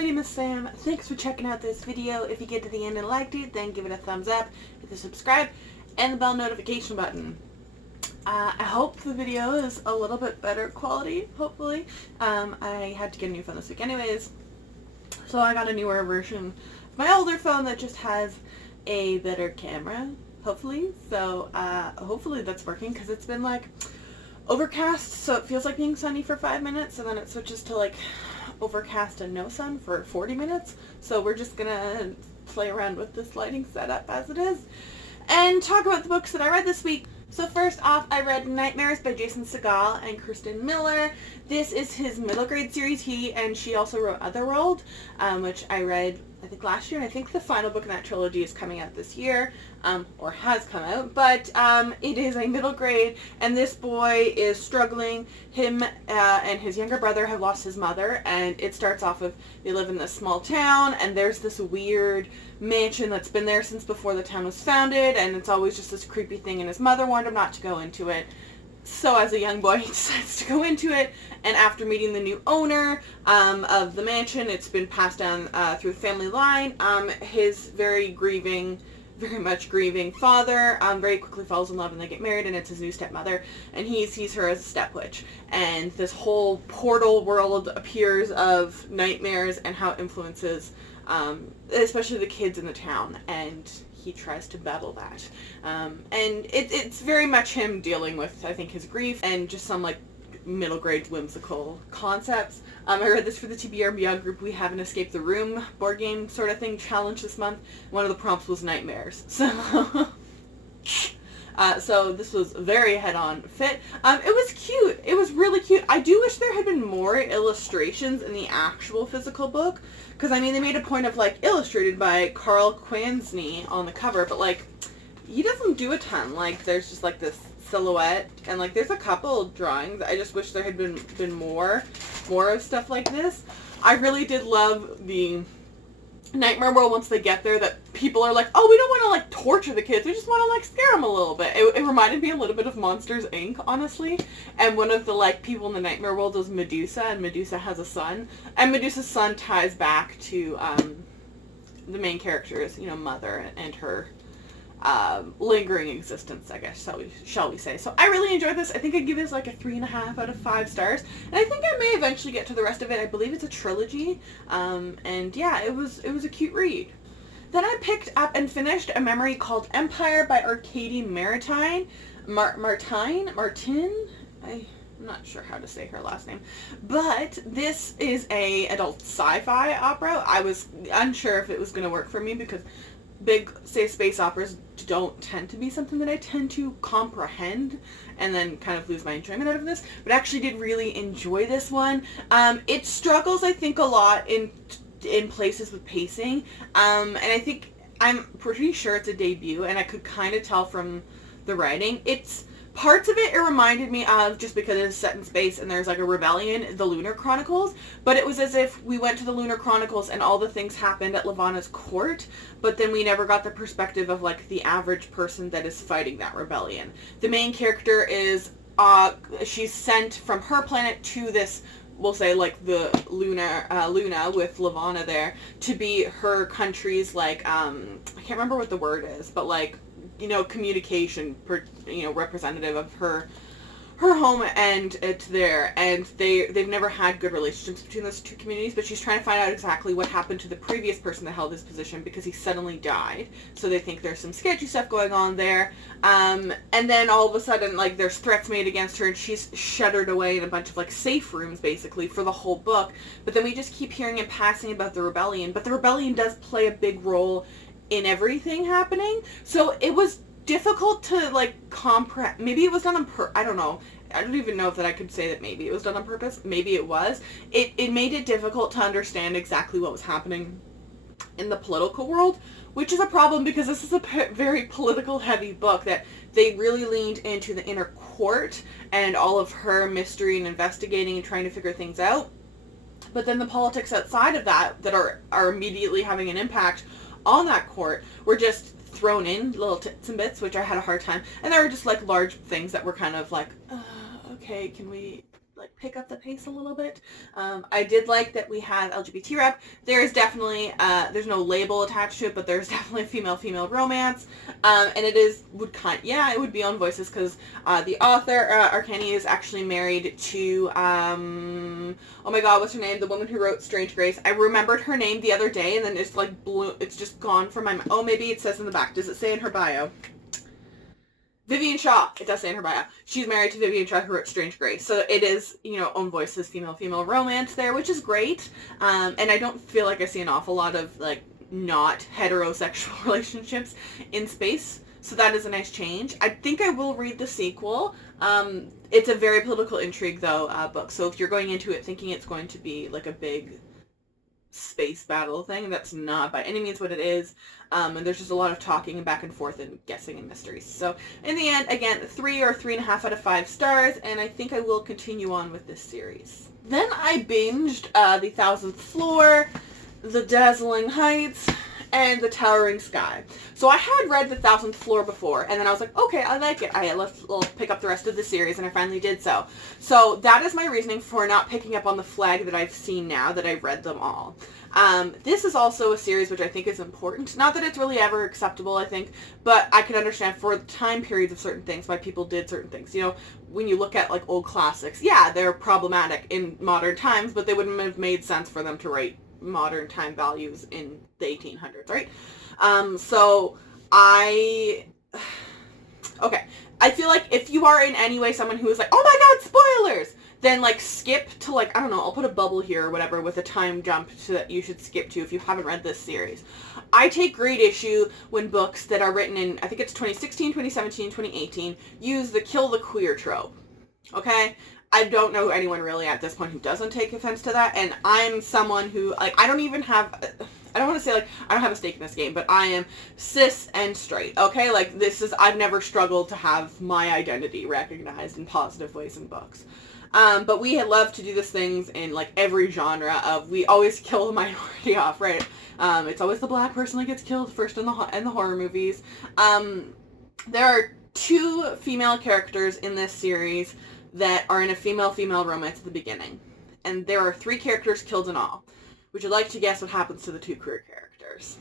my name is Sam. Thanks for checking out this video. If you get to the end and liked it, then give it a thumbs up, hit the subscribe, and the bell notification button. I hope the video is a little bit better quality, hopefully. I had to get a new phone this week anyways, so I got a newer version of my older phone that just has a better camera, hopefully. So hopefully that's working, because it's been like overcast, so it feels like being sunny for 5 minutes, and then it switches to like overcast and no sun for 40 minutes. So we're just gonna play around with this lighting setup as it is and talk about the books that I read this week. So first off, I read Nightmares by Jason Segel and Kristen Miller. This is his middle grade series. He and she also wrote Otherworld, which I read I think last year, and I think the final book in that trilogy is coming out this year, or has come out, but it is a middle grade, and this boy is struggling. Him and his younger brother have lost his mother, and it starts off with they live in this small town, and there's this weird mansion that's been there since before the town was founded, and it's always just this creepy thing, and his mother warned him not to go into it. So as a young boy, he decides to go into it, and after meeting the new owner of the mansion, it's been passed down through the family line. His very much grieving father very quickly falls in love, and they get married, and it's his new stepmother, and he sees her as a step witch. And this whole portal world appears of nightmares and how it influences especially the kids in the town, and he tries to battle that. And it's very much him dealing with, I think, his grief and just some like middle grade whimsical concepts. I read this for the TBR Beyond group. We have an Escape the Room board game sort of thing challenge this month. One of the prompts was nightmares. So this was very head-on fit. It was cute. It was really cute. I do wish there had been more illustrations in the actual physical book, because I mean they made a point of like illustrated by Carl Quansney on the cover, but like he doesn't do a ton. Like there's just like this silhouette, and like there's a couple drawings. I just wish there had been more of stuff like this. I really did love the Nightmare World once they get there, that people are like, oh, we don't want to like torture the kids, we just want to like scare them a little bit. It reminded me a little bit of Monsters Inc., honestly. And one of the like people in the Nightmare World was Medusa, and Medusa has a son, and Medusa's son ties back to the main character's, you know, mother and her lingering existence, I guess, shall we say. So I really enjoyed this. I think I'd give this like a 3.5 out of 5 stars, and I think I may eventually get to the rest of it. I believe it's a trilogy, and yeah, it was a cute read. Then I picked up and finished a memory called Empire by Arcady Martin. I'm not sure how to say her last name, but this is a adult sci-fi opera. I was unsure if it was going to work for me, because big, say, space operas don't tend to be something that I tend to comprehend and then kind of lose my enjoyment out of this, but I actually did really enjoy this one. It struggles, I think, a lot in places with pacing, and I think, I'm pretty sure it's a debut, and I could kind of tell from the writing. It's parts of it reminded me of, just because it's set in space and there's like a rebellion, the Lunar Chronicles, but it was as if we went to the Lunar Chronicles and all the things happened at Levana's court, but then we never got the perspective of like the average person that is fighting that rebellion. The main character is, she's sent from her planet to this, we'll say like the Luna with Levana there, to be her country's like, I can't remember what the word is, but like, you know, communication, representative of her home and to there, and they've never had good relationships between those two communities, but she's trying to find out exactly what happened to the previous person that held his position, because he suddenly died, so they think there's some sketchy stuff going on there, and then all of a sudden, like, there's threats made against her, and she's shuttered away in a bunch of, like, safe rooms, basically, for the whole book, but then we just keep hearing and passing about the rebellion, but the rebellion does play a big role in everything happening, so it was difficult to like comprehend. Maybe it was done on I don't know. I don't even know if that I could say that maybe it was done on purpose. Maybe it was. It made it difficult to understand exactly what was happening in the political world, which is a problem, because this is a very political heavy book that they really leaned into the inner court and all of her mystery and investigating and trying to figure things out. But then the politics outside of that are immediately having an impact on that court were just thrown in little tits and bits, which I had a hard time. And there were just like large things that were kind of like, okay, can we like pick up the pace a little bit. I did like that we had LGBT rep. There is definitely there's no label attached to it, but there's definitely a female romance, and it would be on Voices because the author Arcani is actually married to oh my god, what's her name? The woman who wrote Strange Grace. I remembered her name the other day, and then it's like it's just gone from my mind. Oh, maybe it says in the back. Does it say in her bio? Vivian Shaw. It does say in her bio. She's married to Vivian Shaw, who wrote Strange Grace. So it is, own Voices, female romance there, which is great. And I don't feel like I see an awful lot of, like, not heterosexual relationships in space. So that is a nice change. I think I will read the sequel. It's a very political intrigue, though, book. So if you're going into it thinking it's going to be, like, a big space battle thing, that's not by any means what it is. And there's just a lot of talking and back and forth and guessing and mysteries. So in the end, again, 3 or 3.5 out of 5 stars, and I think I will continue on with this series. Then I binged The Thousandth Floor, The Dazzling Heights, and The Towering Sky. So I had read The Thousandth Floor before, and then I was like, okay, I like it. I'll pick up the rest of the series, and I finally did so. So that is my reasoning for not picking up on the flag that I've seen now that I've read them all. This is also a series which I think is important. Not that it's really ever acceptable, I think, but I can understand for time periods of certain things why people did certain things. When you look at, like, old classics, yeah, they're problematic in modern times, but they wouldn't have made sense for them to write modern time values in the 1800s, right? Okay, I feel like if you are in any way someone who is like, oh my god, spoilers, then, like, skip to, like, I don't know, I'll put a bubble here or whatever with a time jump so that you should skip to if you haven't read this series. I take great issue when books that are written in, I think it's 2016, 2017, 2018, use the kill the queer trope, okay? I don't know anyone really at this point who doesn't take offense to that, and I'm someone who, like, I don't want to say, like, I don't have a stake in this game, but I am cis and straight, okay? Like, I've never struggled to have my identity recognized in positive ways in books. But we love to do these things in, like, every genre of, we always kill the minority off, right? It's always the black person that gets killed first in the horror movies. There are 2 female characters in this series that are in a female romance at the beginning. And there are 3 characters killed in all. Would you like to guess what happens to the 2 queer characters?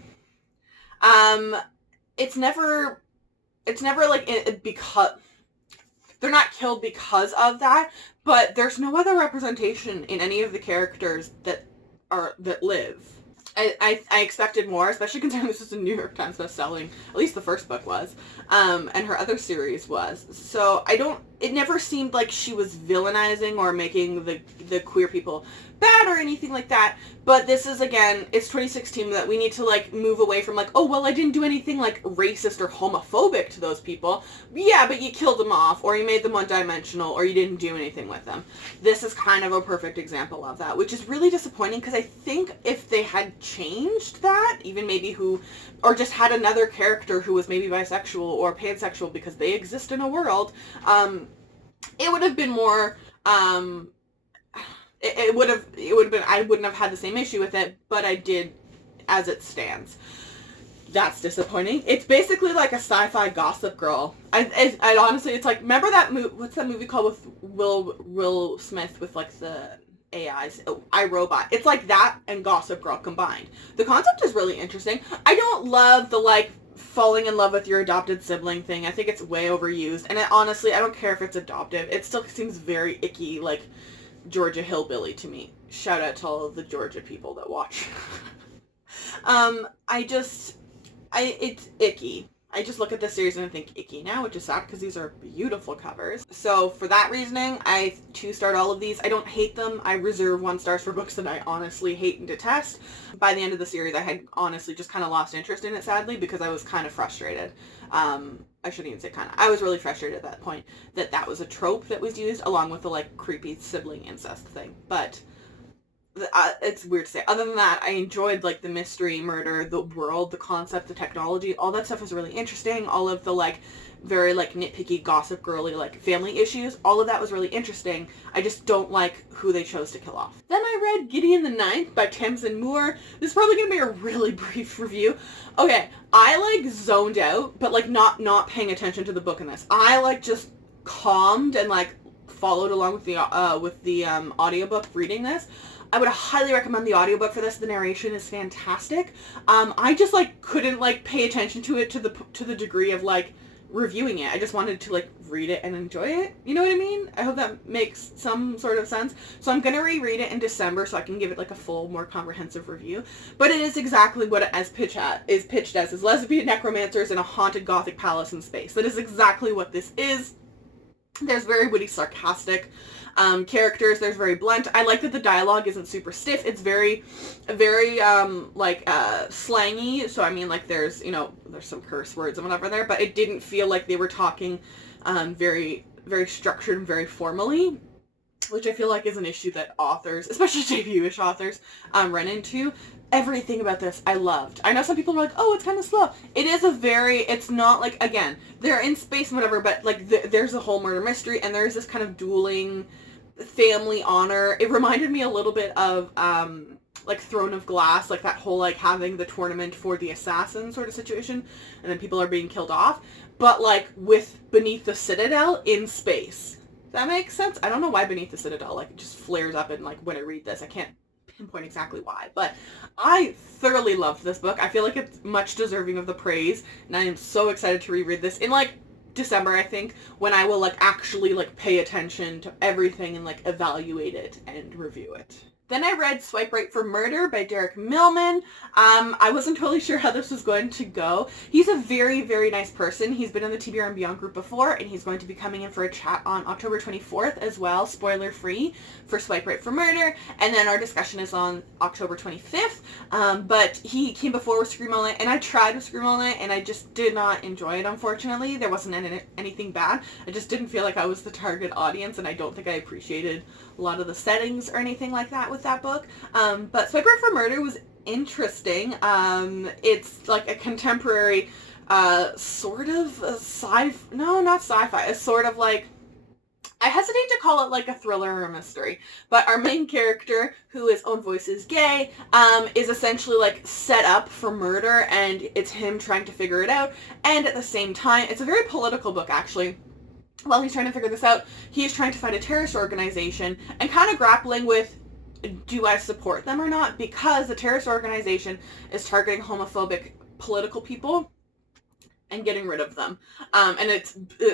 It's never like, because they're not killed because of that, but there's no other representation in any of the characters that live. I expected more, especially considering this is a New York Times best-selling, at least the first book was, and her other series was. So it never seemed like she was villainizing or making the queer people bad or anything like that, but this is, again, it's 2016 that we need to, like, move away from, like, oh, well, I didn't do anything, like, racist or homophobic to those people. Yeah, but you killed them off, or you made them one-dimensional, or you didn't do anything with them. This is kind of a perfect example of that, which is really disappointing, because I think if they had changed that, even maybe or just had another character who was maybe bisexual or pansexual because they exist in a world, it would have been more, it would have been, I wouldn't have had the same issue with it, but I did as it stands. That's disappointing. It's basically like a sci-fi Gossip Girl. I honestly, it's like, remember that what's that movie called with Will Smith with, like, the AIs, iRobot? It's like that and Gossip Girl combined. The concept is really interesting. I don't love the, like, falling in love with your adopted sibling thing. I think it's way overused, and honestly, I don't care if it's adoptive. It still seems very icky, like Georgia hillbilly to me. Shout out to all of the Georgia people that watch. It's icky. I just look at this series and I think icky now, which is sad because these are beautiful covers. So for that reasoning, I 2-starred all of these. I don't hate them. I reserve 1 stars for books that I honestly hate and detest. By the end of the series, I had honestly just kind of lost interest in it, sadly, because I was kind of frustrated. I shouldn't even say kind of. I was really frustrated at that point that was a trope that was used along with the, like, creepy sibling incest thing. But it's weird to say. Other than that, I enjoyed, like, the mystery, murder, the world, the concept, the technology. All that stuff was really interesting. All of the, like, very, like, nitpicky, gossip girly, like, family issues. All of that was really interesting. I just don't like who they chose to kill off. Then I read Gideon the Knife by Tamsin Moore. This is probably going to be a really brief review. Okay, I, like, zoned out, but, like, not paying attention to the book in this. I, like, just calmed and, like, followed along with the audiobook reading this, I would highly recommend the audiobook for this. The narration is fantastic. I just like couldn't like pay attention to it to the degree of like reviewing it. I just wanted to like read it and enjoy it. You know what I mean? I hope that makes some sort of sense. So I'm gonna reread it in December so I can give it like a full, more comprehensive review. But it is exactly what it is pitched as is lesbian necromancers in a haunted gothic palace in space. That is exactly what this is. There's very witty, sarcastic characters. There's very blunt. I like that the dialogue isn't super stiff. It's very slangy. So I mean, like there's some curse words and whatever there, but it didn't feel like they were talking very, very structured and very formally, which I feel like is an issue that authors, especially debut-ish authors, run into. Everything about this I loved. I know some people are like, oh, it's kind of slow. It is it's not like, again, they're in space and whatever, but like there's a whole murder mystery and there's this kind of dueling family honor. It reminded me a little bit of like Throne of Glass, like that whole like having the tournament for the assassin sort of situation and then people are being killed off, but like with Beneath the Citadel in space. That makes sense? I don't know why Beneath the Citadel like just flares up and like when I read this I can't pinpoint exactly why, but I thoroughly loved this book. I feel like it's much deserving of the praise, and I am so excited to reread this in like December, I think, when I will like actually like pay attention to everything and like evaluate it and review it. Then I read Swipe Right for Murder by Derek Millman. I wasn't totally sure how this was going to go. He's a very, very nice person. He's been in the TBR and Beyond group before, and he's going to be coming in for a chat on October 24th as well, spoiler free, for Swipe Right for Murder. And then our discussion is on October 25th. But he came before with Scream All Night, and I tried with Scream All Night, and I just did not enjoy it, unfortunately. There wasn't anything bad. I just didn't feel like I was the target audience, and I don't think I appreciated a lot of the settings or anything like that with that book. But Swipe Right for Murder was interesting. It's like a contemporary sort of not sci-fi. It's sort of like, I hesitate to call it like a thriller or a mystery, but our main character, who his own voice is gay, is essentially like set up for murder, and it's him trying to figure it out. And at the same time, it's a very political book actually. While he's trying to figure this out, he is trying to find a terrorist organization and kind of grappling with, do I support them or not? Because the terrorist organization is targeting homophobic political people and getting rid of them. And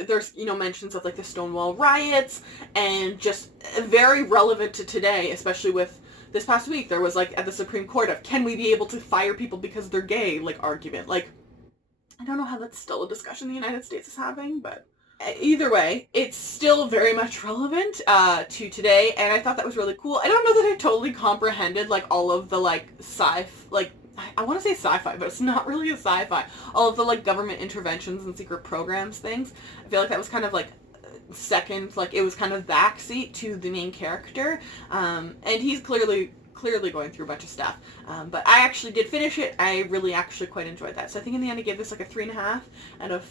there's mentions of like the Stonewall riots, and just very relevant to today, especially with this past week. There was like at the Supreme Court of, can we be able to fire people because they're gay, like argument. Like, I don't know how that's still a discussion the United States is having, but either way, it's still very much relevant to today, and I thought that was really cool. I don't know that I totally comprehended like all of the like I want to say sci-fi, but it's not really a sci-fi. All of the like government interventions and secret programs things. I feel like that was kind of like second, like it was kind of backseat to the main character, and he's clearly going through a bunch of stuff. But I actually did finish it. I really actually quite enjoyed that. So I think in the end I gave this like a 3.5 out of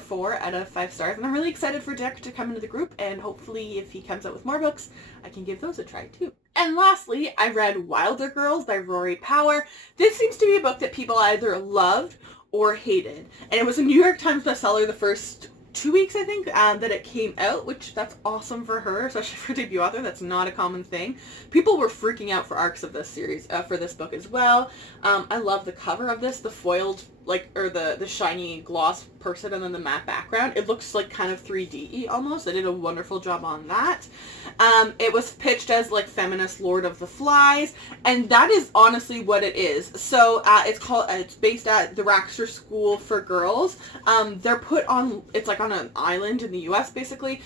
4 out of 5 stars, and I'm really excited for Jack to come into the group, and hopefully if he comes out with more books, I can give those a try too. And lastly, I read Wilder Girls by Rory Power. This seems to be a book that people either loved or hated, and it was a New York Times bestseller the first 2 weeks, I think, that it came out, which that's awesome for her, especially for a debut author. That's not a common thing. People were freaking out for arcs of this series, for this book as well. I love the cover of this, the foiled, like, or the shiny gloss person and then the matte background. It looks like kind of 3D almost. They did a wonderful job on that. It was pitched as like feminist Lord of the Flies, and that is honestly what it is. So it's based at the Raxter School for Girls. They're put on, it's like on an island in the US basically.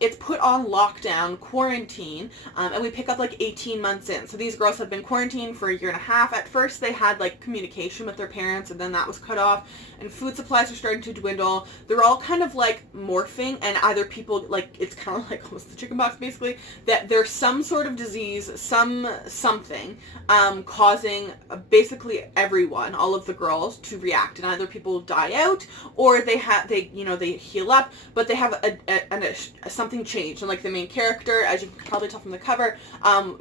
It's put on lockdown, quarantine, and we pick up like 18 months in. So these girls have been quarantined for 1.5 years. At first they had like communication with their parents, and then that was cut off, and food supplies are starting to dwindle. They're all kind of like morphing, and either people, like, it's kind of like almost the chicken box basically, that there's some sort of disease, something causing basically everyone, all of the girls, to react, and either people die out or they heal up, but they have something changed. And like the main character, as you can probably tell from the cover,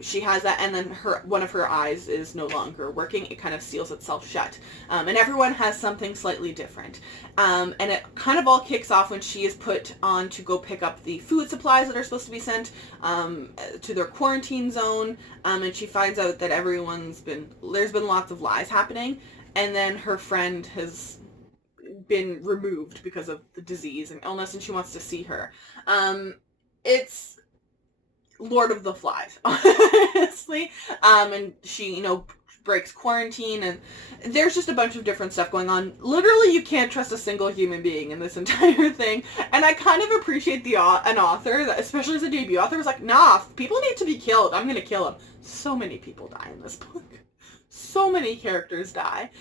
she has that, and then one of her eyes is no longer working. It kind of seals itself shut, and everyone has something slightly different. And it kind of all kicks off when she is put on to go pick up the food supplies that are supposed to be sent to their quarantine zone. And she finds out that there's been lots of lies happening. And then her friend has been removed because of the disease and illness, and she wants to see her. It's Lord of the Flies, honestly. And she, breaks quarantine, and there's just a bunch of different stuff going on. Literally, you can't trust a single human being in this entire thing. And I kind of appreciate an author, that, especially as a debut author, was like, nah, people need to be killed. I'm gonna kill them. So many people die in this book. So many characters die.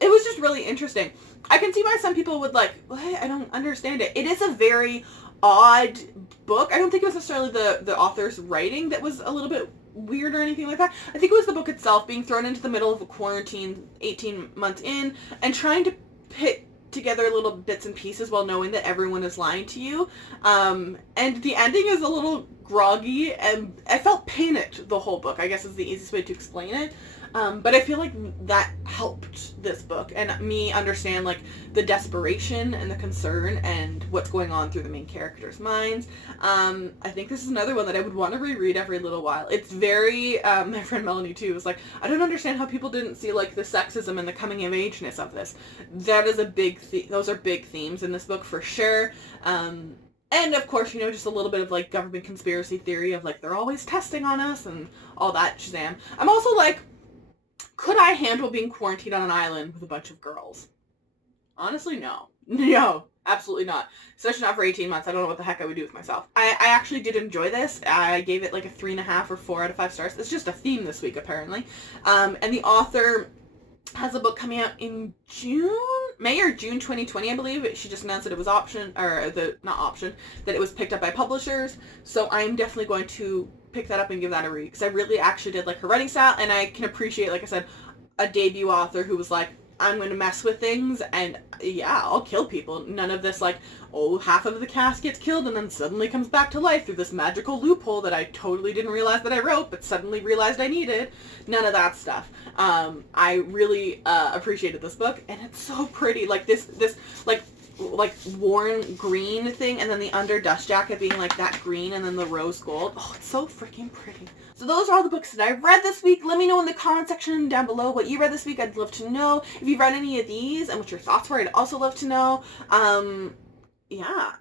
It was just really interesting. I can see why some people would like, what? I don't understand it. It is a very odd book. I don't think it was necessarily the author's writing that was a little bit weird or anything like that. I think it was the book itself being thrown into the middle of a quarantine 18 months in and trying to put together little bits and pieces while knowing that everyone is lying to you. And the ending is a little groggy, and I felt panicked the whole book, I guess is the easiest way to explain it. But I feel like that helped this book and me understand like the desperation and the concern and what's going on through the main characters' minds. I think this is another one that I would want to reread every little while. It's very, my friend Melanie too was like, I don't understand how people didn't see like the sexism and the coming of ageness of this. That is a big those are big themes in this book for sure. And of course, just a little bit of like government conspiracy theory of like they're always testing on us and all that shazam. I'm also like, could I handle being quarantined on an island with a bunch of girls? Honestly, no. No, absolutely not. Especially not for 18 months. I don't know what the heck I would do with myself. I actually did enjoy this. I gave it like a 3.5 or 4 out of 5 stars. It's just a theme this week, apparently. And the author has a book coming out in May or June 2020, I believe. She just announced that it was that it was picked up by publishers. So I'm definitely going to pick that up and give that a read, because I really actually did like her writing style, and I can appreciate, like I said, a debut author who was like, I'm going to mess with things, and yeah, I'll kill people. None of this like, oh, half of the cast gets killed and then suddenly comes back to life through this magical loophole that I totally didn't realize that I wrote, but suddenly realized I needed. None of that stuff. I really appreciated this book, and it's so pretty. Like this like worn green thing, and then the under dust jacket being like that green, and then the rose gold. Oh, it's so freaking pretty. So those are all the books that I read this week. Let me know in the comment section down below what you read this week. I'd love to know. If you've read any of these and what your thoughts were, I'd also love to know. Yeah,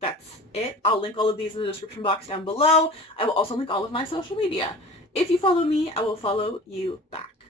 that's it. I'll link all of these in the description box down below. I will also link all of my social media. If you follow me, I will follow you back.